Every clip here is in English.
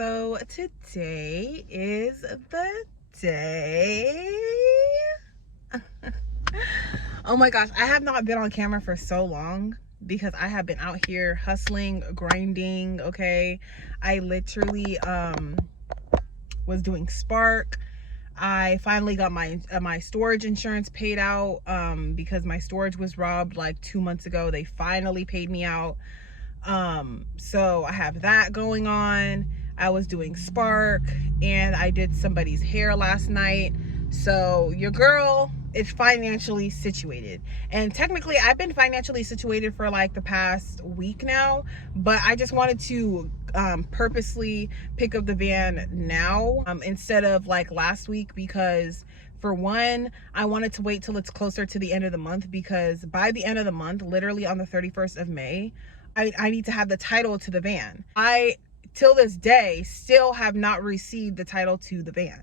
So today is the day. Oh my gosh, I have not been on camera for so long because I have been out here hustling, grinding, okay? I literally was doing Spark. I finally got my storage insurance paid out because my storage was robbed like 2 months ago. They finally paid me out. So I have that going on. I was doing Spark and I did somebody's hair last night. So your girl is financially situated, and technically I've been financially situated for like the past week now, but I just wanted to purposely pick up the van now instead of like last week, because for one, I wanted to wait till it's closer to the end of the month, because by the end of the month, literally on the 31st of May, I need to have the title to the van. I, till this day, still have not received the title to the van.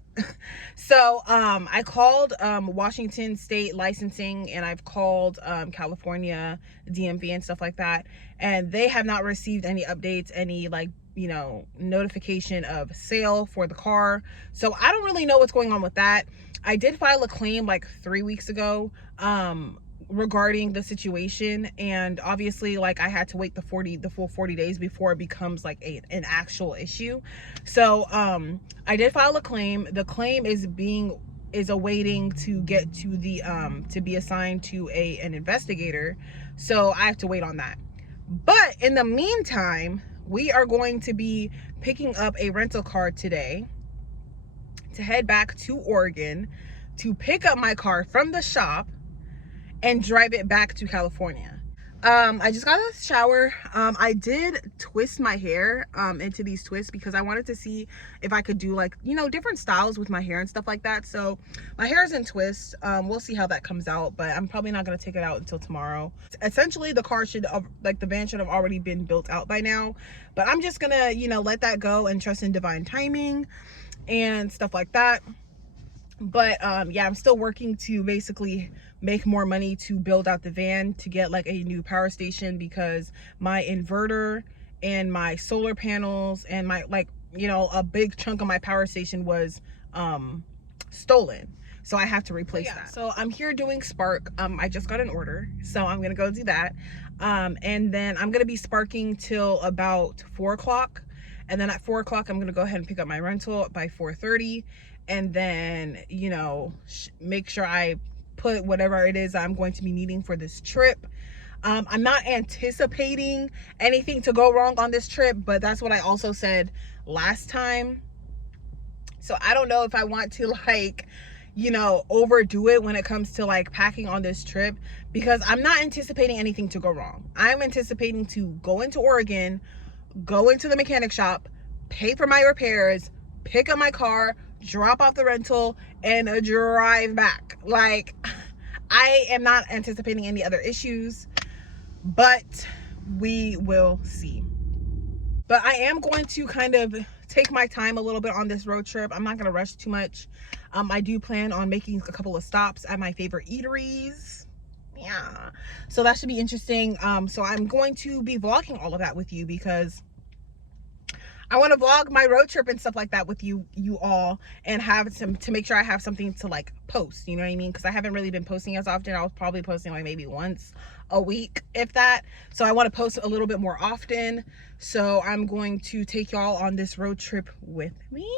So I called Washington State Licensing, and I've called California DMV and stuff like that, and they have not received any updates, any like, you know, notification of sale for the car. So I don't really know what's going on with that. I did file a claim like 3 weeks ago regarding the situation, and obviously like I had to wait the full 40 days before it becomes like an actual issue. So I did file a claim. The claim is awaiting to get to the to be assigned to an investigator, so I have to wait on that. But in the meantime, we are going to be picking up a rental car today to head back to Oregon to pick up my car from the shop and drive it back to California. I just got a shower. I did twist my hair into these twists because I wanted to see if I could do like, you know, different styles with my hair and stuff like that. So my hair is in twists. We'll see how that comes out, but I'm probably not going to take it out until tomorrow. Essentially, the car should like the van should have already been built out by now, but I'm just gonna, you know, let that go and trust in divine timing and stuff like that. But yeah, I'm still working to basically make more money to build out the van to get like a new power station, because my inverter and my solar panels and my, like, you know, a big chunk of my power station was stolen, so I have to replace that. So I'm here doing Spark. I just got an order, so I'm gonna go do that, and then I'm gonna be sparking till about 4 o'clock, and then at 4 o'clock I'm gonna go ahead and pick up my rental by 4:30, and then, you know, make sure I put whatever it is I'm going to be needing for this trip. I'm not anticipating anything to go wrong on this trip, but that's what I also said last time. So I don't know if I want to, like, you know, overdo it when it comes to like packing on this trip, because I'm not anticipating anything to go wrong. I'm anticipating to go into Oregon, go into the mechanic shop, pay for my repairs, pick up my car, drop off the rental, and drive back. Like, I am not anticipating any other issues, but we will see. But I am going to kind of take my time a little bit on this road trip. I'm not going to rush too much. I do plan on making a couple of stops at my favorite eateries. Yeah, so that should be interesting. So I'm going to be vlogging all of that with you, because I want to vlog my road trip and stuff like that with you all, and have some, to make sure I have something to like post, you know what I mean? Because I haven't really been posting as often. I was probably posting like maybe once a week, if that. So I want to post a little bit more often. So I'm going to take y'all on this road trip with me,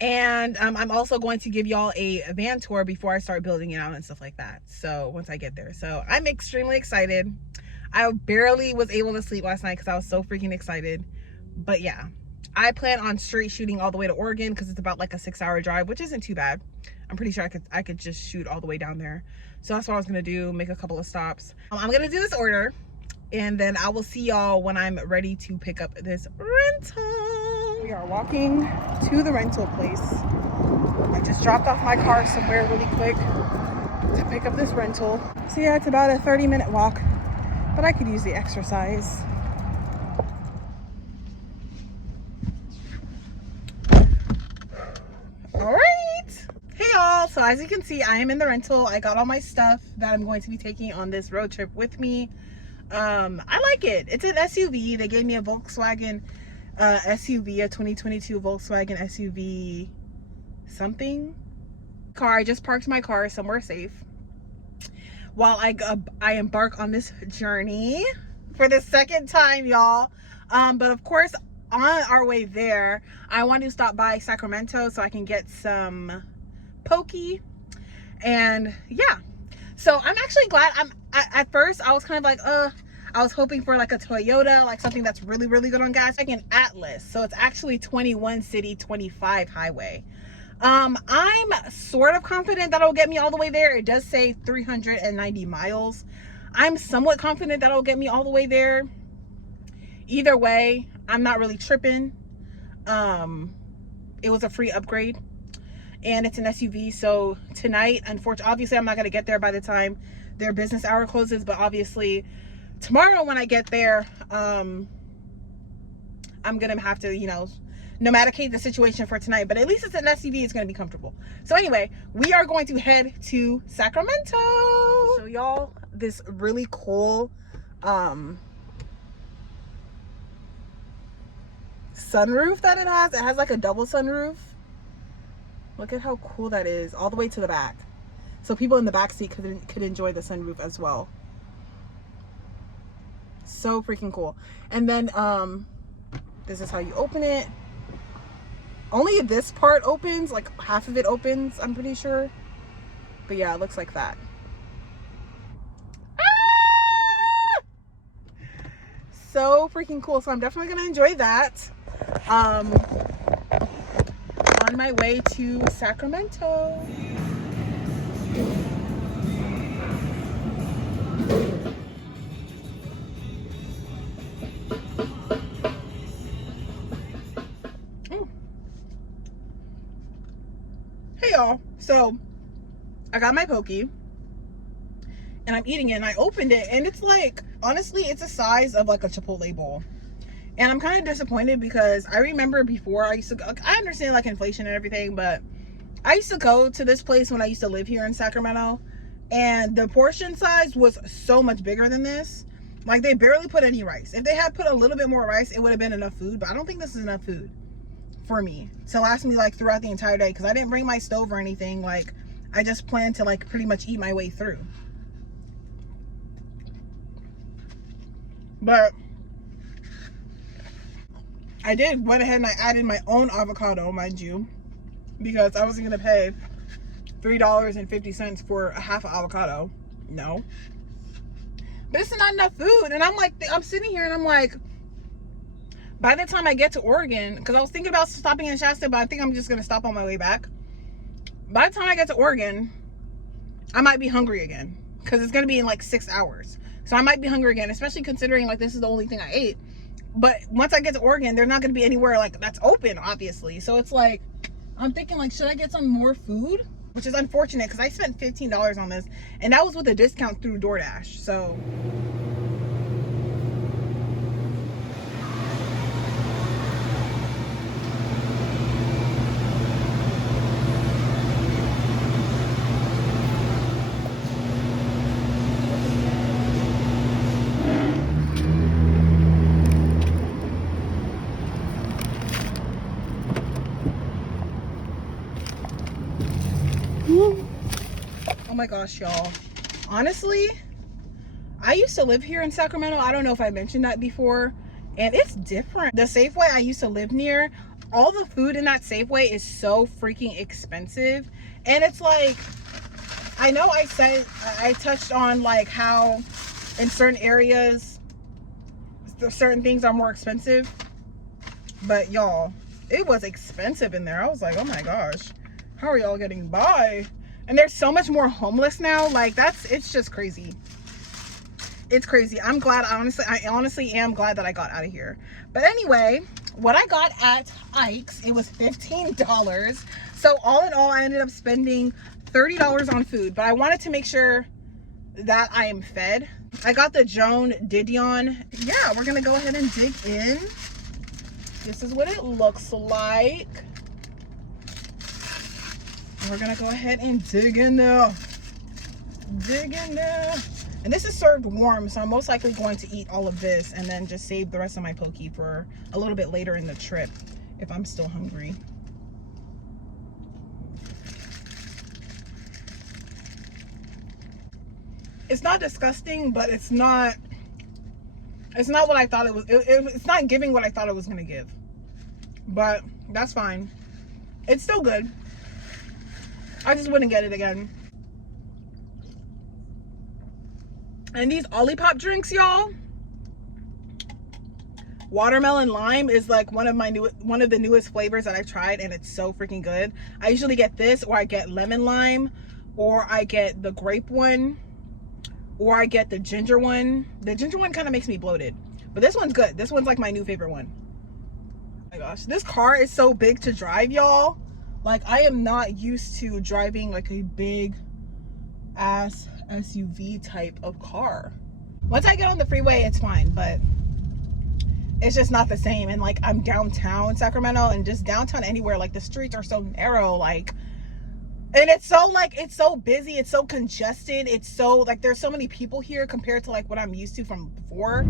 and I'm also going to give y'all a van tour before I start building it out and stuff like that, so once I get there. So I'm extremely excited. I barely was able to sleep last night because I was so freaking excited. But yeah, I plan on straight shooting all the way to Oregon, because it's about like a 6-hour drive, which isn't too bad. I'm pretty sure I could just shoot all the way down there. So that's what I was gonna do, make a couple of stops. I'm gonna do this order, and then I will see y'all when I'm ready to pick up this rental. We are walking to the rental place. I just dropped off my car somewhere really quick to pick up this rental. So yeah, it's about a 30-minute walk, but I could use the exercise. All right, hey y'all, so as you can see, I am in the rental. I got all my stuff that I'm going to be taking on this road trip with me. I like it. It's an SUV. They gave me a Volkswagen SUV, a 2022 Volkswagen SUV something car. I just parked my car somewhere safe while I embark on this journey for the second time, y'all. But of course, on our way there, I want to stop by Sacramento so I can get some pokey. And yeah, so I'm actually glad. At first I was kind of like, I was hoping for like a Toyota, like something that's really, really good on gas, like an Atlas. So it's actually 21 city, 25 highway. I'm sort of confident that it'll get me all the way there. It does say 390 miles. I'm somewhat confident that it'll get me all the way there. Either way, I'm not really tripping. It was a free upgrade and it's an SUV. So tonight, unfortunately, obviously I'm not going to get there by the time their business hour closes, but obviously tomorrow when I get there, I'm going to have to, you know, nomadicate the situation for tonight, but at least it's an SUV. It's going to be comfortable. So anyway, we are going to head to Sacramento. So y'all, this really cool sunroof that it has like a double sunroof. Look at how cool that is, all the way to the back, so people in the back seat could enjoy the sunroof as well. So freaking cool. And then this is how you open it. Only this part opens, like half of it opens, I'm pretty sure. But yeah, it looks like that. Ah! So freaking cool. So I'm definitely gonna enjoy that. On my way to Sacramento. Hey y'all, so I got my pokey and I'm eating it, and I opened it and it's like, honestly, it's the size of like a Chipotle bowl. And I'm kind of disappointed because I remember before I used to go, I understand like inflation and everything, but I used to go to this place when I used to live here in Sacramento, and the portion size was so much bigger than this. Like they barely put any rice. If they had put a little bit more rice, it would have been enough food, but I don't think this is enough food for me to last me like throughout the entire day, because I didn't bring my stove or anything. Like I just planned to like pretty much eat my way through. But I went ahead and I added my own avocado, mind you, because I wasn't gonna pay $3.50 for a half avocado. No, but it's not enough food. And I'm like, I'm sitting here and I'm like, by the time I get to Oregon, because I was thinking about stopping in Shasta, but I think I'm just gonna stop on my way back. By the time I get to Oregon, I might be hungry again, because it's gonna be in like 6 hours. So I might be hungry again, especially considering like this is the only thing I ate. But once I get to Oregon, they're not going to be anywhere like that's open, obviously. So it's like, I'm thinking like, should I get some more food? Which is unfortunate because I spent $15 on this, and that was with a discount through DoorDash. So oh my gosh, y'all, honestly, I used to live here in Sacramento. I don't know if I mentioned that before, and it's different. The Safeway I used to live near, all the food in that Safeway is so freaking expensive. And it's like, I know I touched on like how in certain areas certain things are more expensive, but y'all, it was expensive in there. I was like, oh my gosh, how are y'all getting by? And there's so much more homeless now. Like it's just crazy. It's crazy. I'm glad, I honestly am glad that I got out of here. But anyway, what I got at Ike's, it was $15. So all in all, I ended up spending $30 on food, but I wanted to make sure that I am fed. I got the Joan Didion. Yeah, we're gonna go ahead and dig in. This is what it looks like. We're gonna go ahead and dig in now. Dig in now. And this is served warm, so I'm most likely going to eat all of this and then just save the rest of my poke for a little bit later in the trip if I'm still hungry. It's not disgusting, but it's not what I thought it was. It's not giving what I thought it was gonna give, but that's fine. It's still good. I just wouldn't get it again. And these Olipop drinks, y'all, watermelon lime is like one of the newest flavors that I've tried, and it's so freaking good. I usually get this, or I get lemon lime, or I get the grape one, or I get the ginger one. The ginger one kind of makes me bloated, but this one's good. This one's like my new favorite one. Oh my gosh, this car is so big to drive, y'all. Like, I am not used to driving like a big ass SUV type of car. Once I get on the freeway, it's fine, but it's just not the same. And like, I'm downtown Sacramento, and just downtown anywhere, like the streets are so narrow, like, and it's so busy, it's so congested, it's so like, there's so many people here compared to like what I'm used to from before.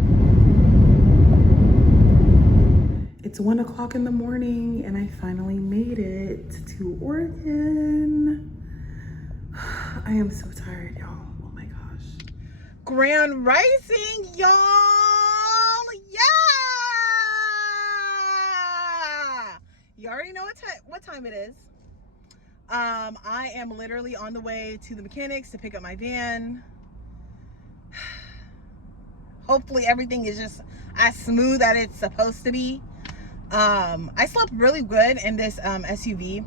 It's 1 o'clock in the morning, and I finally made it to Oregon. I am so tired, y'all. Oh my gosh. Grand Rising, y'all. Yeah. You already know what time it is. I am literally on the way to the mechanics to pick up my van. Hopefully everything is just as smooth as it's supposed to be. I slept really good in this SUV.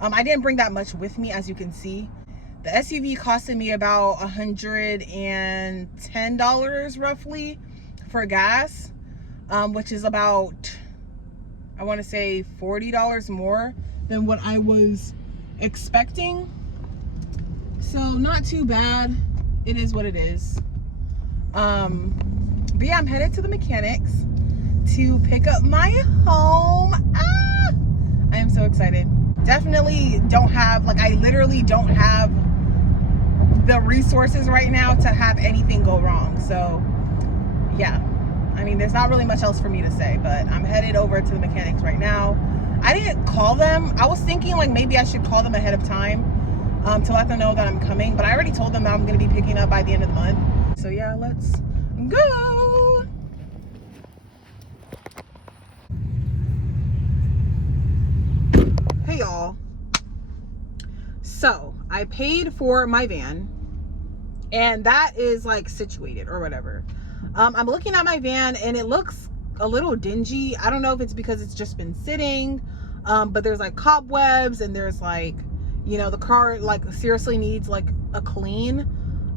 I didn't bring that much with me, as you can see. The SUV costed me about $110 roughly for gas, which is about, I want to say $40 more than what I was expecting. So not too bad. It is what it is. But yeah, I'm headed to the mechanics to pick up my home. I am so excited. Definitely don't have, like, I literally don't have the resources right now to have anything go wrong. So yeah, I mean, there's not really much else for me to say, but I'm headed over to the mechanics right now. I didn't call them. I was thinking like maybe I should call them ahead of time to let them know that I'm coming, but I already told them that I'm going to be picking up by the end of the month. So yeah, let's go. Hey y'all, so I paid for my van, and that is like situated or whatever. I'm looking at my van, and it looks a little dingy. I don't know if it's because it's just been sitting, but there's like cobwebs, and there's like, you know, the car like seriously needs like a clean,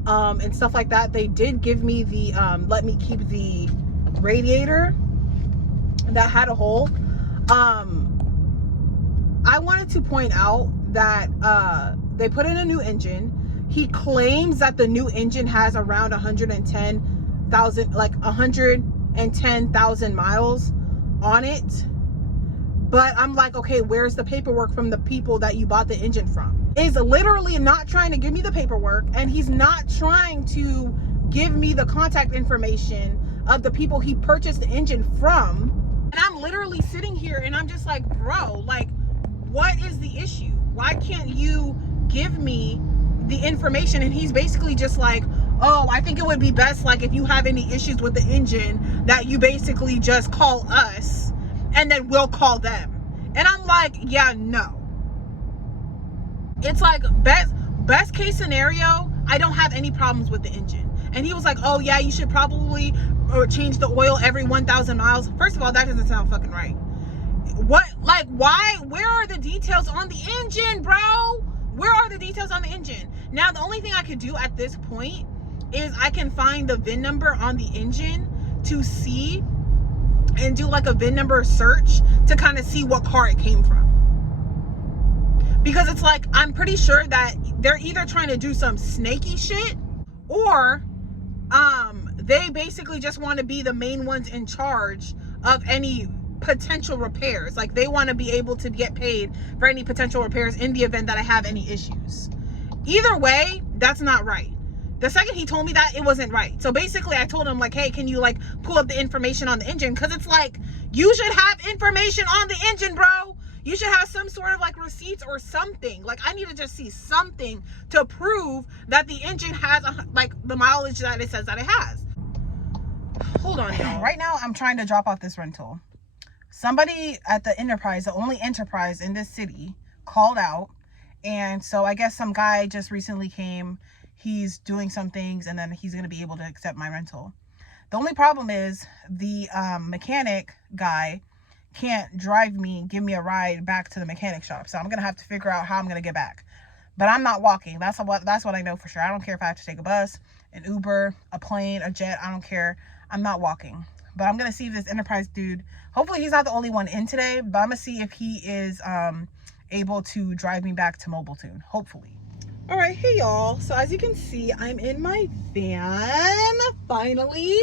and stuff like that. They did give me the let me keep the radiator that had a hole. I wanted to point out that they put in a new engine. He claims that the new engine has around 110,000 miles on it. But I'm like, okay, where's the paperwork from the people that you bought the engine from? He's literally not trying to give me the paperwork, and he's not trying to give me the contact information of the people he purchased the engine from. And I'm literally sitting here and I'm just like, bro, like, what is the issue? Why can't you give me the information? And he's basically just like, oh, I think it would be best, like, if you have any issues with the engine, that you basically just call us and then we'll call them. And I'm like, yeah, no. It's like best case scenario, I don't have any problems with the engine. And he was like, oh yeah, you should probably change the oil every 1,000 miles. First of all, that doesn't sound fucking right. What, like, why? Where are the details on the engine, bro? Where are the details on the engine? Now, the only thing I could do at this point is I can find the VIN number on the engine to see and do like a VIN number search to kind of see what car it came from. Because it's like, I'm pretty sure that they're either trying to do some snaky shit, or they basically just want to be the main ones in charge of any potential repairs. Like, they want to be able to get paid for any potential repairs in the event that I have any issues. Either way, that's not right. The second he told me that, it wasn't right. So basically I told him like, hey, can you like pull up the information on the engine? Because it's like, you should have information on the engine, bro. You should have some sort of like receipts or something. Like, I need to just see something to prove that the engine has like the mileage that it says that it has. Hold on, y'all. Right now I'm trying to drop off this rental. Somebody at the Enterprise, the only Enterprise in this city, called out. And so I guess some guy just recently came. He's doing some things and then he's going to be able to accept my rental. The only problem is the mechanic guy can't drive me, give me a ride back to the mechanic shop. So I'm going to have to figure out how I'm going to get back. But I'm not walking. That's what I know for sure. I don't care if I have to take a bus, an Uber, a plane, a jet. I don't care. I'm not walking. But I'm going to see if this Enterprise dude, hopefully he's not the only one in today, but I'm going to see if he is able to drive me back to Mobiletune, hopefully. All right, hey y'all. So as you can see, I'm in my van, finally.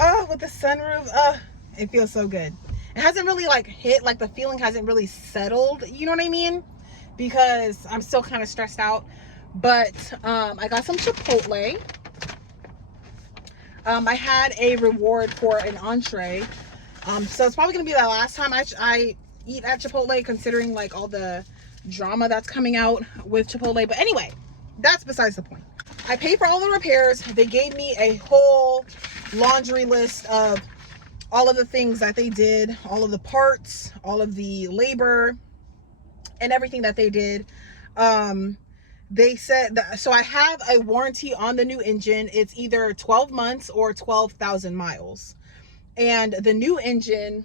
Oh, with the sunroof. It feels so good. It hasn't really like hit, like the feeling hasn't really settled, you know what I mean? Because I'm still kind of stressed out. But I got some Chipotle. I had a reward for an entree. So it's probably gonna be the last time I eat at Chipotle, considering like all the drama that's coming out with Chipotle. But anyway, that's besides the point. I paid for all the repairs. They gave me a whole laundry list of all of the things that they did, all of the parts, all of the labor, and everything that they did. They said that, so I have a warranty on the new engine. It's either 12 months or 12,000 miles. And the new engine,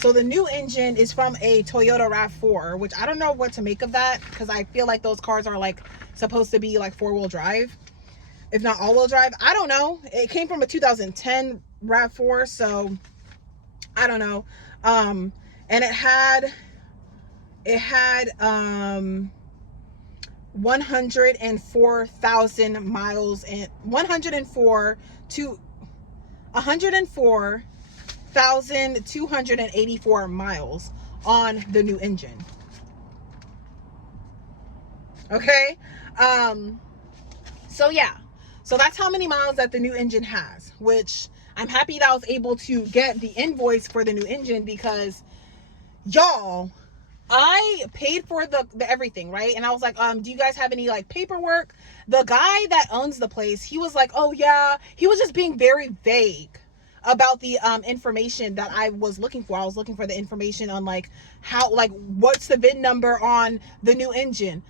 so the new engine is from a Toyota RAV4, which I don't know what to make of that, because I feel like those cars are like supposed to be like 4-wheel drive, if not all-wheel drive. I don't know. It came from a 2010 RAV4, so I don't know. And it had 104,000 miles, and 104,284 miles on the new engine. Okay. So yeah, so that's how many miles that the new engine has, which I'm happy that I was able to get the invoice for the new engine, because y'all, I paid for the everything, right? And I was like, do you guys have any like paperwork? The guy that owns the place, he was like, oh yeah, he was just being very vague about the information that I was looking for. I was looking for the information on like how, like, what's the VIN number on the new engine?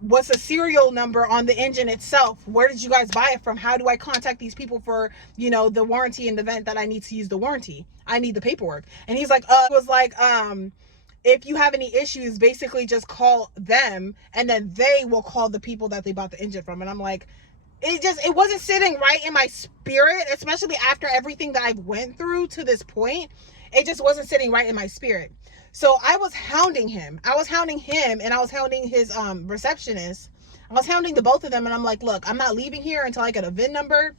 What's the serial number on the engine itself? Where did you guys buy it from? How do I contact these people for, you know, the warranty in the event that I need to use the warranty? I need the paperwork. And he's like, if you have any issues, basically just call them and then they will call the people that they bought the engine from. And I'm like, it wasn't sitting right in my spirit, especially after everything that I went through to this point. It just wasn't sitting right in my spirit. So I was hounding him. I was hounding him and I was hounding his receptionist. I was hounding the both of them, and I'm like, look, I'm not leaving here until I get a VIN number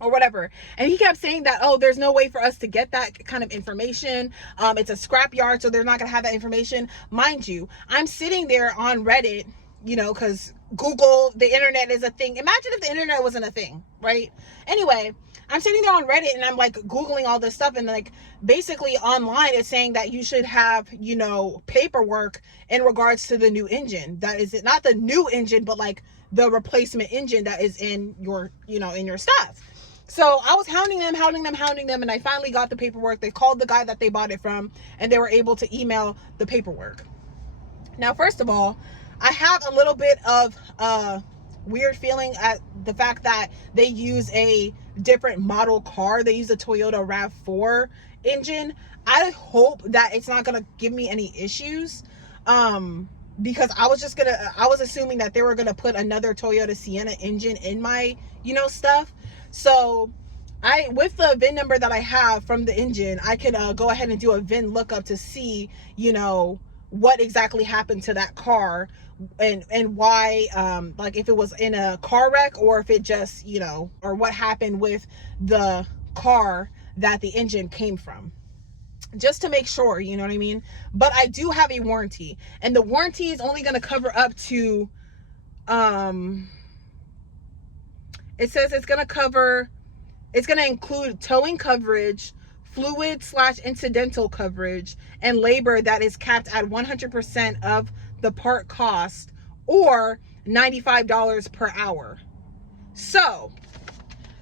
or whatever. And he kept saying that, oh, there's no way for us to get that kind of information. It's a scrap yard, so they're not gonna have that information. Mind you, I'm sitting there on Reddit, you know, because Google, the internet is a thing. Imagine if the internet wasn't a thing, right? Anyway, I'm sitting there on Reddit and I'm like Googling all this stuff, and like basically online it's saying that you should have, you know, paperwork in regards to the new engine. That is not the new engine, but like the replacement engine that is in your, you know, in your stuff. So I was hounding them, and I finally got the paperwork. They called the guy that they bought it from, and they were able to email the paperwork. Now, first of all, I have a little bit of weird feeling at the fact that they use a different model car. They use a Toyota RAV4 engine. I hope that it's not gonna give me any issues, because I was assuming that they were gonna put another Toyota Sienna engine in my, you know, stuff. So with the VIN number that I have from the engine, I can go ahead and do a VIN lookup to see, you know, what exactly happened to that car, and why, like if it was in a car wreck, or if it just, you know, or what happened with the car that the engine came from, just to make sure, you know what I mean? But I do have a warranty, and the warranty is only going to cover up to It says it's going to include towing coverage, fluid/incidental coverage, and labor that is capped at 100% of the part cost, or $95 per hour. So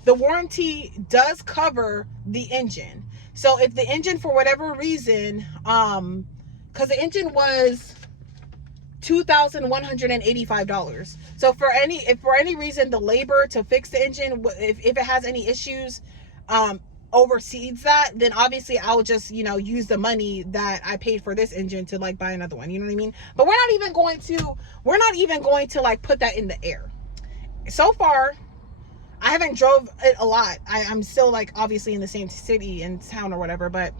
the warranty does cover the engine. So if the engine, for whatever reason, because the engine was $2,185. So if for any reason the labor to fix the engine, if it has any issues, oversees that, then obviously I would just, use the money that I paid for this engine to like buy another one. You know what I mean? But we're not even going to like put that in the air. So far, I haven't drove it a lot. I'm still like obviously in the same city and town or whatever, but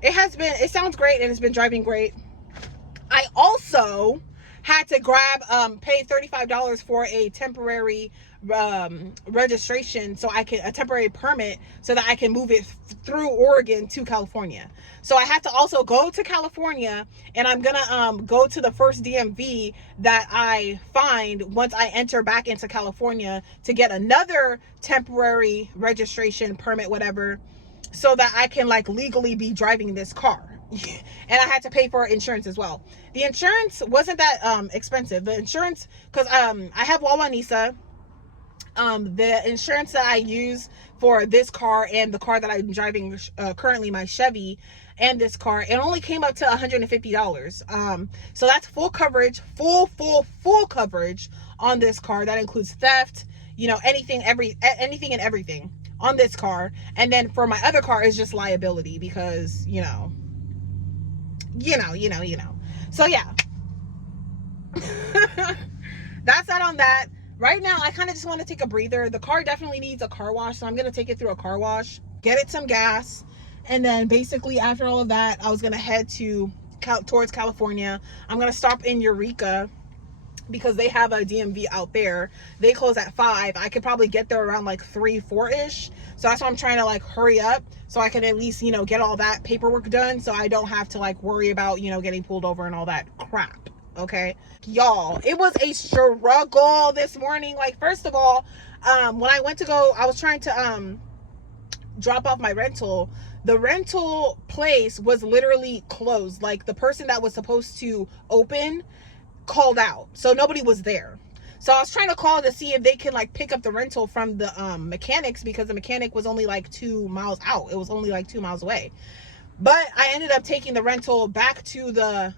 it sounds great and it's been driving great. I also had to pay $35 for a temporary registration, a temporary permit, so that I can move it through Oregon to California. So I had to also go to California, and I'm gonna go to the first DMV that I find once I enter back into California to get another temporary registration permit, whatever, so that I can like legally be driving this car. And I had to pay for insurance as well. The insurance wasn't that expensive. The insurance, because I have Wawa Nisa. The insurance that I use for this car and the car that I'm driving currently, my Chevy, and this car, it only came up to $150. So that's full coverage, full coverage on this car. That includes theft, anything and everything on this car. And then for my other car is just liability, because so yeah. That's that on that. Right now, I kind of just want to take a breather. The car definitely needs a car wash, so I'm going to take it through a car wash, get it some gas, and then basically after all of that, I was going to head towards California. I'm going to stop in Eureka because they have a DMV out there. They close at 5. I could probably get there around like 3-4ish. So that's why I'm trying to like hurry up so I can at least, get all that paperwork done, so I don't have to like worry about, getting pulled over and all that crap. Okay, y'all, it was a struggle this morning. Like, first of all, when I was trying to drop off my rental. The rental place was literally closed. Like, the person that was supposed to open called out, so nobody was there. So I was trying to call to see if they can like pick up the rental from the mechanics, because the mechanic was only like 2 miles out. It was only like 2 miles away. But I ended up taking the rental back to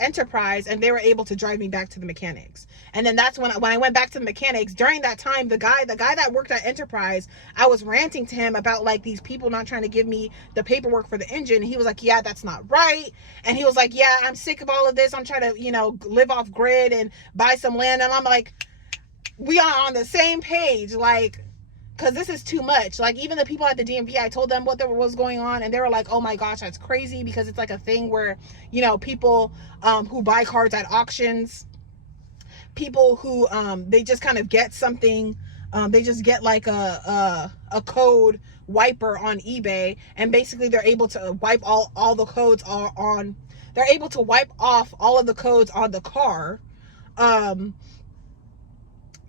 Enterprise, and they were able to drive me back to the mechanics. And then that's when I went back to the mechanics. During that time, the guy that worked at Enterprise, I was ranting to him about like these people not trying to give me the paperwork for the engine. And he was like, yeah, that's not right. And he was like, yeah, I'm sick of all of this. I'm trying to, live off grid and buy some land. And I'm like, we are on the same page, like, because this is too much. Like, even the people at the DMV, I told them what was going on, and they were like, oh my gosh, that's crazy, because it's like a thing where, people who buy cars at auctions, people who they just kind of get something, they just get like a code wiper on eBay, and basically they're able to wipe all the codes they're able to wipe off all of the codes on the car.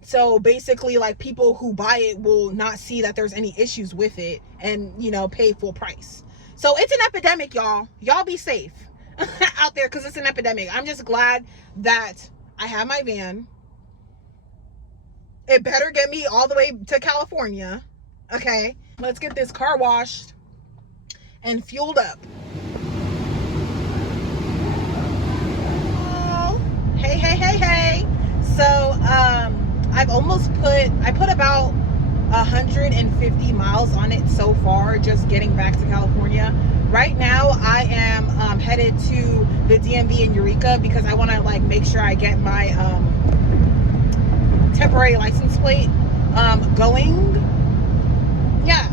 So basically, like, people who buy it will not see that there's any issues with it, and, pay full price. So it's an epidemic, y'all. Y'all be safe out there, because it's an epidemic. I'm just glad that I have my van. It better get me all the way to California. Okay, let's get this car washed and fueled up. Oh, hey. So, I put about 150 miles on it so far, just getting back to California. Right now, I am headed to the DMV in Eureka, because I want to like make sure I get my temporary license plate going. Yeah,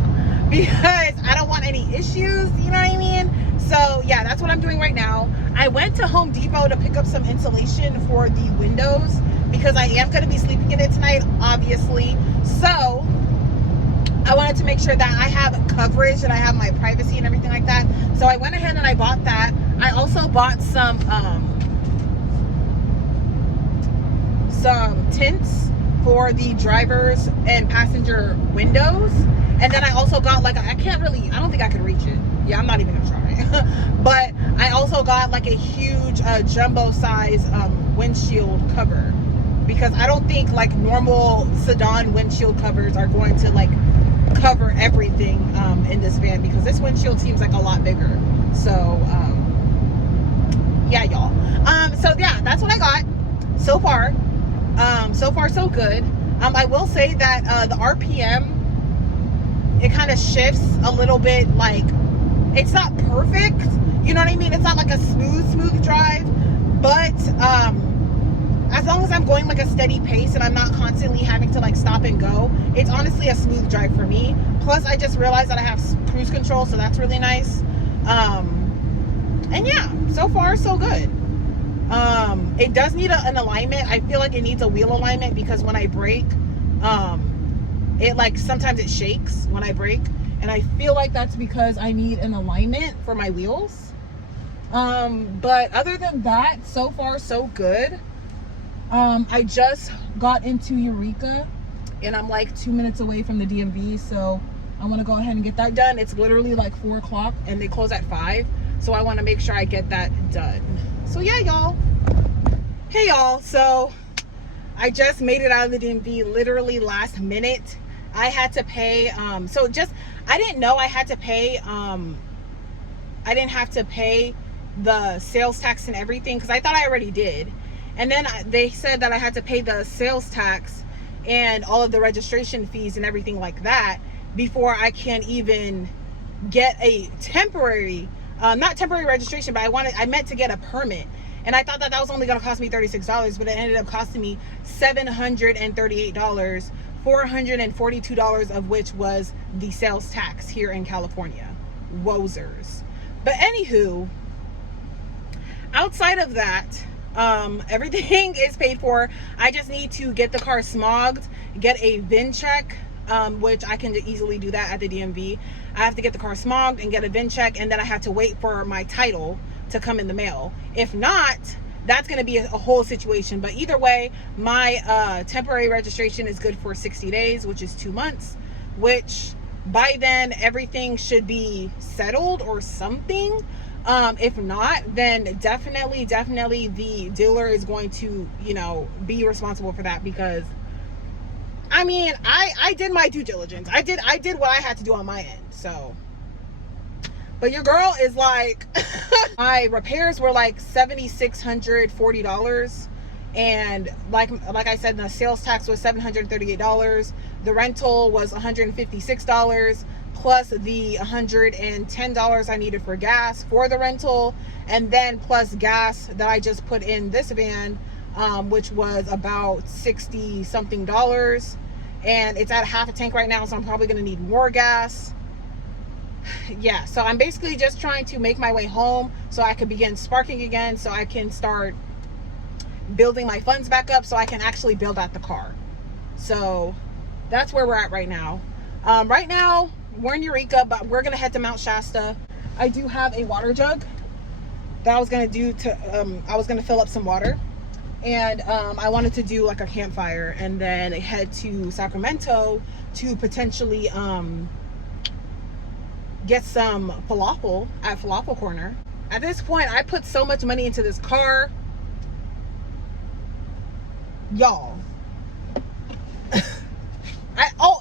because I don't want any issues, you know what I mean? So yeah, that's what I'm doing right now. I went to Home Depot to pick up some insulation for the windows, because I am going to be sleeping in it tonight, obviously. So I wanted to make sure that I have coverage, that I have my privacy and everything like that. So I went ahead and I bought that. I also bought some some tints for the driver's and passenger windows. And then I also got like, I don't think I could reach it. Yeah, I'm not even gonna try. But I also got like a huge jumbo size windshield cover, because I don't think like normal sedan windshield covers are going to like cover everything in this van, because this windshield seems like a lot bigger. So yeah, y'all. So yeah, that's what I got so far. So far so good. I will say that the RPM, it kind of shifts a little bit. Like, it's not perfect, you know what I mean? It's not like a smooth drive, but as long as I'm going like a steady pace and I'm not constantly having to like stop and go, it's honestly a smooth drive for me. Plus I just realized that I have cruise control, so that's really nice. And yeah, so far so good. It does need an alignment. I feel like it needs a wheel alignment, because when I brake, it like sometimes it shakes when I brake, and I feel like that's because I need an alignment for my wheels. But other than that, so far so good. I just got into Eureka, and I'm like 2 minutes away from the DMV, so I want to go ahead and get that done. It's literally like 4 o'clock and they close at 5, so I want to make sure I get that done. So yeah, y'all. Hey y'all, so I just made it out of the DMV literally last minute. I had to pay I didn't know I had to pay I didn't have to pay the sales tax and everything, because I thought I already did. And then they said that I had to pay the sales tax and all of the registration fees and everything like that before I can even get a temporary, not temporary registration, but I meant to get a permit. And I thought that was only going to cost me $36, but it ended up costing me $738, $442 of which was the sales tax here in California. Wozers. But anywho, outside of that, everything is paid for. I just need to get the car smogged, get a VIN check, which I can easily do that at the DMV. I have to get the car smogged and get a VIN check, and then I have to wait for my title to come in the mail. If not, that's going to be a whole situation. But either way, my temporary registration is good for 60 days, which is 2 months, which by then everything should be settled or something. If not, then definitely the dealer is going to, be responsible for that, because I mean, I did my due diligence. I did what I had to do on my end. So, but your girl is like, my repairs were like $7,640, and like I said, the sales tax was $738. The rental was $156, plus the $110 I needed for gas for the rental, and then plus gas that I just put in this van, which was about $60 something, and it's at half a tank right now, so I'm probably gonna need more gas. Yeah, so I'm basically just trying to make my way home so I could begin sparking again, so I can start building my funds back up, so I can actually build out the car. So that's where we're at right now. Right now we're in Eureka, but we're gonna head to Mount Shasta. I do have a water jug that I was gonna I was gonna fill up some water, and I wanted to do like a campfire and then head to Sacramento to potentially get some falafel at Falafel Corner. At this point, I put so much money into this car, y'all.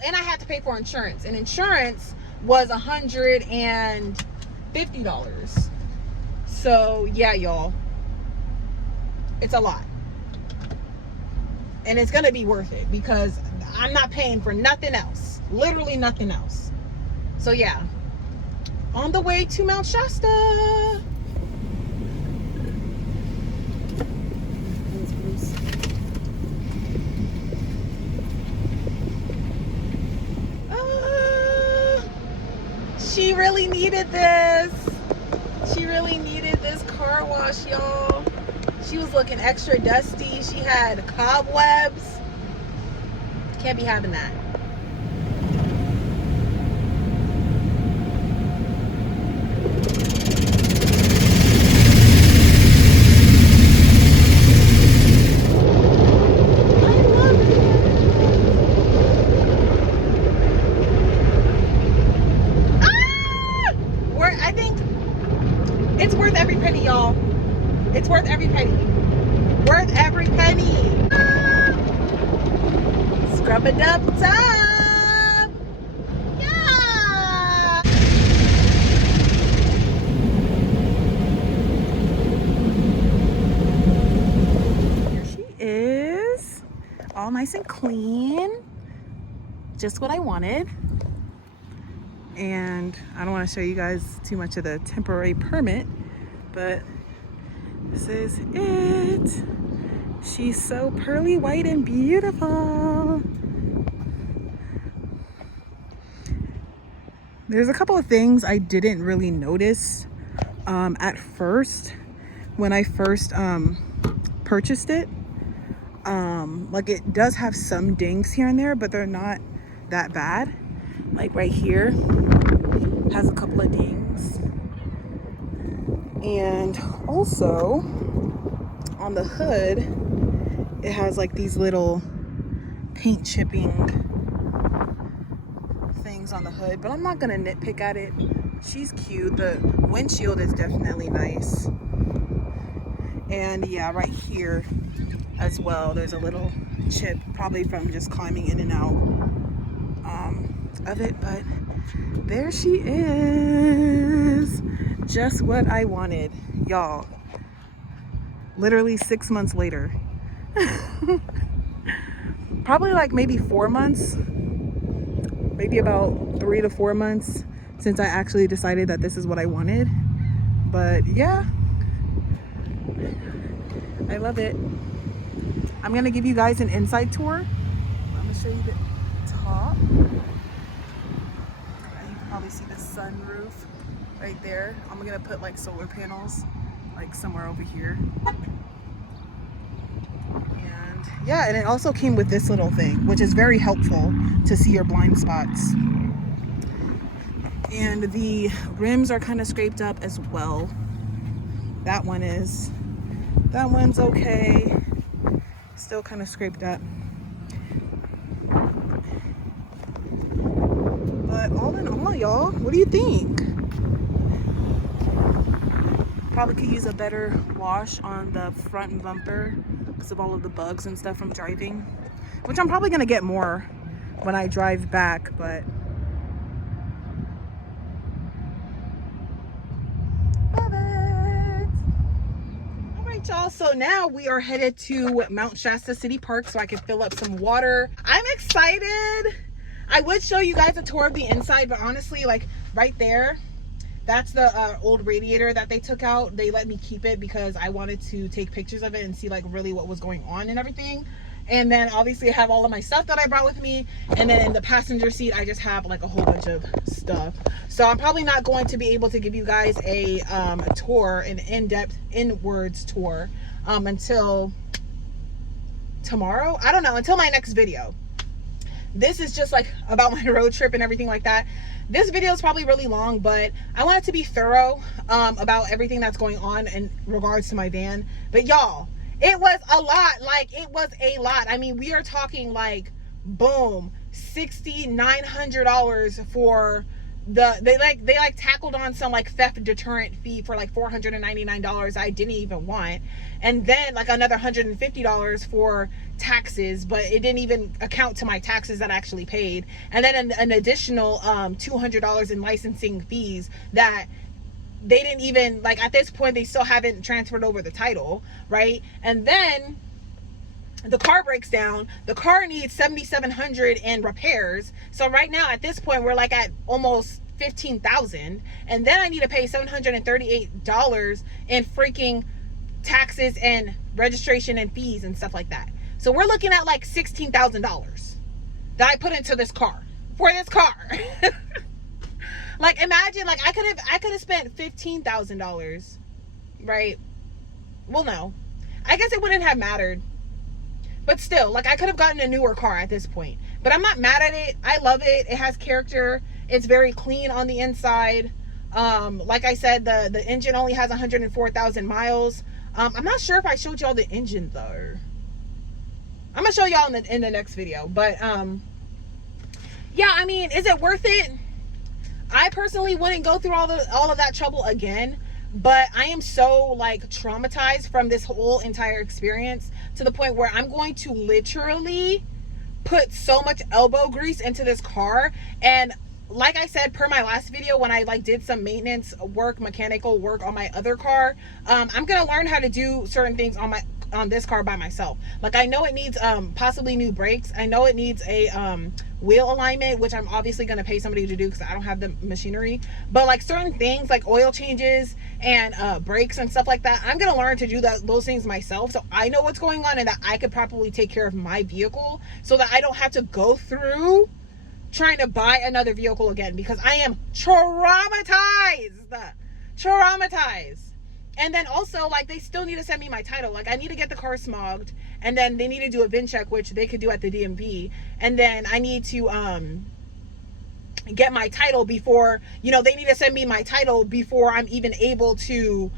And I had to pay for insurance, and insurance was $150. So yeah, y'all, it's a lot, and it's gonna be worth it, because I'm not paying for nothing else, literally nothing else. So yeah, on the way to Mount Shasta. She really needed this. She really needed this car wash, y'all. She was looking extra dusty. She had cobwebs. Can't be having that. It's worth every penny. Worth every penny. Scrub it up top. Yeah. Here she is. All nice and clean. Just what I wanted. And I don't want to show you guys too much of the temporary permit, but this is it. She's so pearly white and beautiful. There's a couple of things I didn't really notice at first when I first purchased it. Like, it does have some dings here and there, but they're not that bad. Like right here has a couple of dings. And also on the hood, it has like these little paint chipping things on the hood, but I'm not gonna nitpick at it. She's cute. The windshield is definitely nice. And yeah, right here as well, there's a little chip, probably from just climbing in and out of it, but there she is. Just what I wanted, y'all. Literally 6 months later. Probably like maybe 4 months, maybe about 3 to 4 months since I actually decided that this is what I wanted. But yeah, I love it. I'm gonna give you guys an inside tour. I'm gonna show you the top. You can probably see the sunroof right there. I'm gonna put like solar panels like somewhere over here. And yeah, and it also came with this little thing, which is very helpful to see your blind spots. And the rims are kind of scraped up as well. That one is. That one's okay. Still kind of scraped up. But all in all, y'all, what do you think? Probably could use a better wash on the front bumper because of all of the bugs and stuff from driving, which I'm probably gonna get more when I drive back, but love it. All right, y'all, so now we are headed to Mount Shasta City Park so I can fill up some water. I'm excited. I would show you guys a tour of the inside, but honestly, like right there, that's the old radiator that they took out. They let me keep it because I wanted to take pictures of it and see like really what was going on and everything. And then obviously I have all of my stuff that I brought with me. And then in the passenger seat, I just have like a whole bunch of stuff. So I'm probably not going to be able to give you guys a tour, an in-depth, in-words tour until tomorrow. I don't know, until my next video. This is just like about my road trip and everything like that. This video is probably really long, but I want it to be thorough about everything that's going on in regards to my van. But y'all, it was a lot. Like, it was a lot. I mean, we are talking like, boom, $6,900 for the, they tackled on some like theft deterrent fee for like $499 I didn't even want, and then like another $150 for taxes, but it didn't even account to my taxes that I actually paid, and then an additional $200 in licensing fees that they didn't even, like, at this point they still haven't transferred over the title, right? And then the car breaks down. The car needs $7,700 in repairs. So right now at this point we're like at almost $15,000, and then I need to pay $738 in freaking taxes and registration and fees and stuff like that. So we're looking at like $16,000 that I put into this car for this car. Like, imagine, like, I could have spent $15,000, right? Well, no, I guess it wouldn't have mattered. But still, like, I could have gotten a newer car at this point. But I'm not mad at it. I love it. It has character. It's very clean on the inside. Like I said, the engine only has 104,000 miles. I'm not sure if I showed y'all the engine, though. I'm going to show y'all in the next video. But, yeah, I mean, is it worth it? I personally wouldn't go through all of that trouble again. But I am so like traumatized from this whole entire experience to the point where I'm going to literally put so much elbow grease into this car. And like I said, per my last video, when I like did some maintenance work, mechanical work on my other car, I'm gonna learn how to do certain things on this car by myself. Like I know it needs possibly new brakes. I know it needs a wheel alignment, which I'm obviously going to pay somebody to do because I don't have the machinery. But like certain things like oil changes and brakes and stuff like that, I'm going to learn to do those things myself, so I know what's going on and that I could properly take care of my vehicle, so that I don't have to go through trying to buy another vehicle again, because I am traumatized. And then also, like, they still need to send me my title. Like, I need to get the car smogged, and then they need to do a VIN check, which they could do at the DMV. And then I need to get my title before, they need to send me my title before I'm even able to,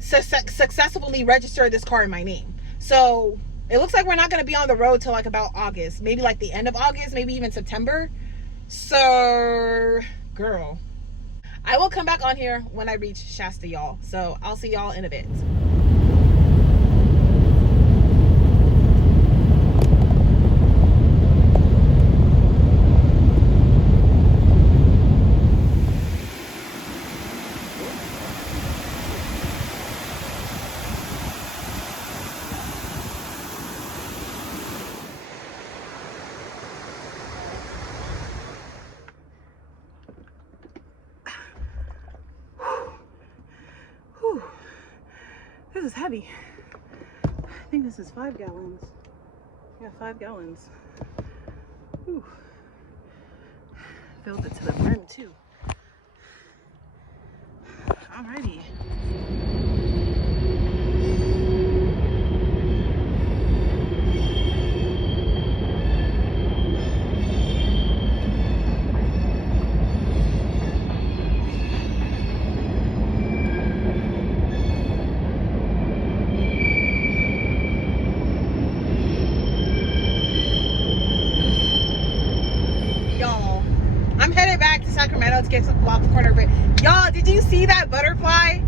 successfully register this car in my name. So it looks like we're not going to be on the road till like about August, maybe like the end of August, maybe even September. So, girl, I will come back on here when I reach Shasta, y'all. So I'll see y'all in a bit. This is heavy. I think this is 5 gallons. Yeah, 5 gallons. Whew. Filled it to the brim too. Alrighty. Sacramento to get some off the corner. But y'all, did you see that butterfly?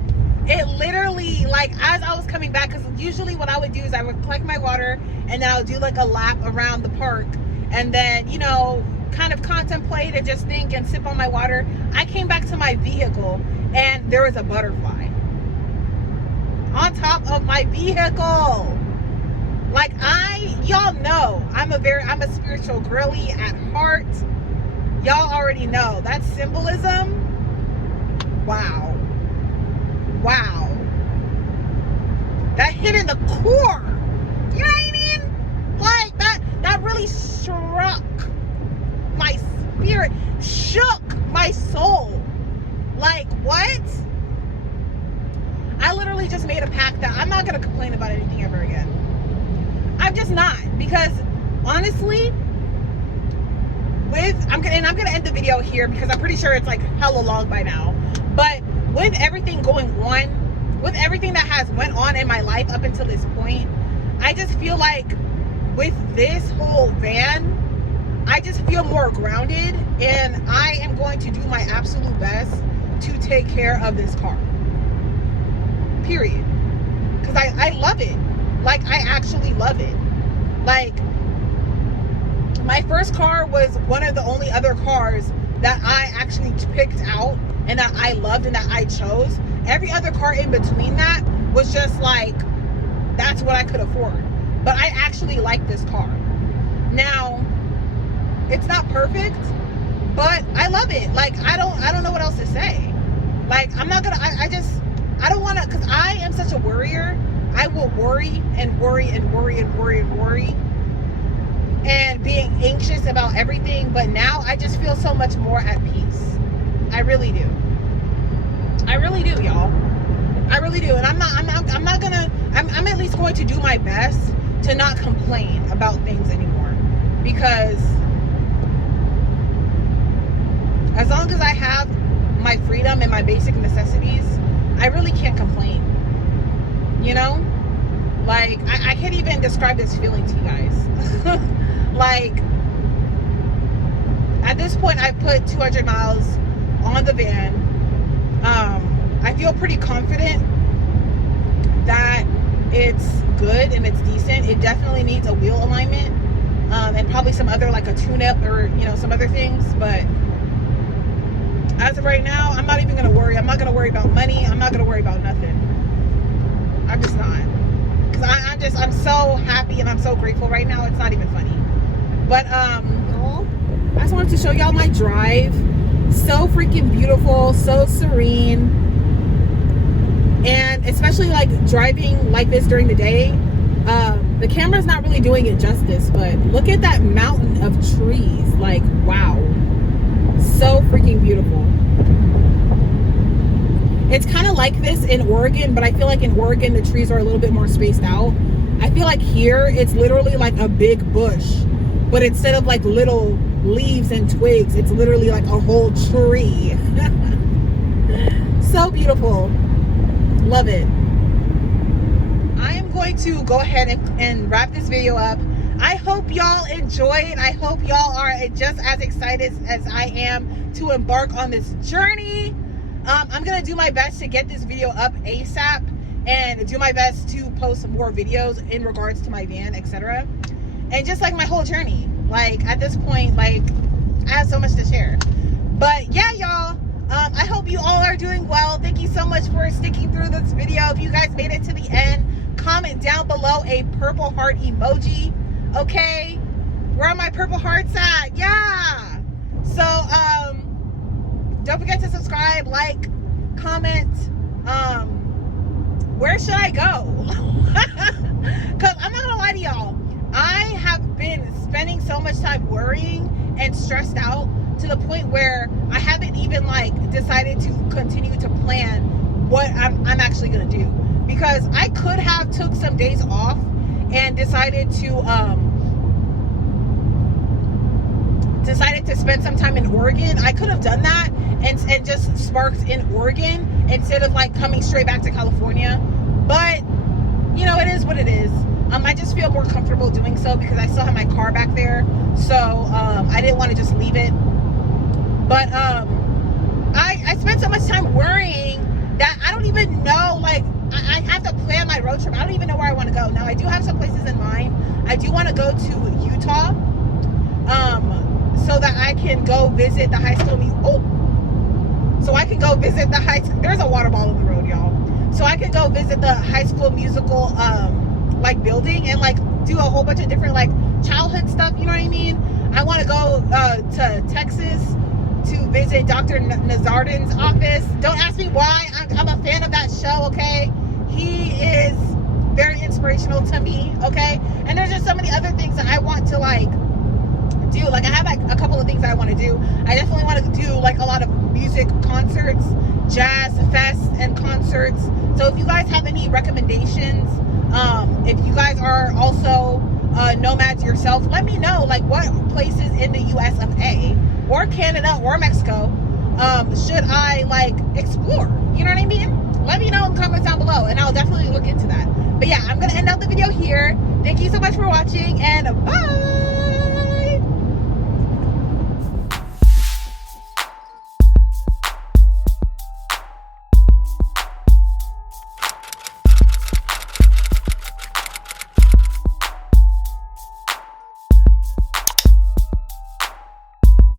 It literally, like, as I was coming back, because usually what I would do is I would collect my water and then I would do like a lap around the park and then, kind of contemplate and just think and sip on my water. I came back to my vehicle and there was a butterfly on top of my vehicle. Like, y'all know I'm a spiritual girly at heart. Y'all already know that symbolism. Wow. That hit in the core. You know what I mean? Like, that really struck my spirit, shook my soul. Like, what? I literally just made a pact that I'm not going to complain about anything ever again. I'm just not, because honestly, I'm gonna end the video here because I'm pretty sure it's like hella long by now. But with everything going on, with everything that has went on in my life up until this point, I just feel like with this whole van, I just feel more grounded, and I am going to do my absolute best to take care of this car. Period. Because I love it. Like, I actually love it. Like, my first car was one of the only other cars that I actually picked out and that I loved and that I chose. Every other car in between that was just like, that's what I could afford. But I actually like this car. Now, it's not perfect, but I love it. Like, I don't know what else to say. Like, I'm not gonna, I don't wanna, cause I am such a worrier. I will worry and worry and worry and worry and worry and being anxious about everything, but now I just feel so much more at peace. I really do, y'all. I really do. And I'm at least going to do my best to not complain about things anymore, because as long as I have my freedom and my basic necessities, I really can't complain. Like, I can't even describe this feeling to you guys. Like, at this point, I put 200 miles on the van. I feel pretty confident that it's good and it's decent. It definitely needs a wheel alignment, and probably some other, like a tune-up or, you know, some other things. But as of right now, I'm not even gonna worry. I'm not gonna worry about money. I'm not gonna worry about nothing. I'm just not, because I'm so happy and I'm so grateful right now. It's not even funny. But I just wanted to show y'all my drive. So freaking beautiful, so serene. And especially like driving like this during the day, the camera's not really doing it justice, but look at that mountain of trees. Like, wow, so freaking beautiful. It's kind of like this in Oregon, but I feel like in Oregon the trees are a little bit more spaced out. I feel like here it's literally like a big bush, but instead of like little leaves and twigs, it's literally like a whole tree. So beautiful. Love it. I am going to go ahead and wrap this video up. I hope y'all enjoyed. I hope y'all are just as excited as I am to embark on this journey. I'm gonna do my best to get this video up ASAP and do my best to post some more videos in regards to my van, etc. And just like my whole journey. Like at this point, like I have so much to share. But yeah, y'all. I hope you all are doing well. Thank you so much for sticking through this video. If you guys made it to the end, comment down below a purple heart emoji. Okay, where are my purple hearts at? Yeah. So don't forget to subscribe, like, comment. Where should I go? Because I'm not gonna lie to y'all, I have been spending so much time worrying and stressed out to the point where I haven't even like decided to continue to plan what I'm actually gonna do, because I could have took some days off and decided to spend some time in Oregon. I could have done that and just sparked in Oregon instead of like coming straight back to California. But you know, it is what it is. I just feel more comfortable doing so because I still have my car back there, so I didn't want to just leave it. But I spent so much time worrying that I don't even know, like I have to plan my road trip. I don't even know where I want to go. Now I do have some places in mind. I do want to go to Utah, so that I can go visit the high school so I can go visit the there's a water ball in the road, y'all. So I can go visit the High School Musical like building and like do a whole bunch of different like childhood stuff, you know what I mean? I want to go to Texas to visit Dr. Nazardin's office. Don't ask me why. I'm a fan of that show, okay? He is very inspirational to me, okay? And there's just so many other things that I want to like do. Like I have like a couple of things that I want to do. I definitely want to do like a lot of music concerts, jazz fests and concerts. So if you guys have any recommendations, if you guys are also nomads yourself, let me know like what places in the US of A or Canada or Mexico should I like explore, you know what I mean? Let me know in the comments down below and I'll definitely look into that. But yeah, I'm gonna end out the video here. Thank you so much for watching and bye.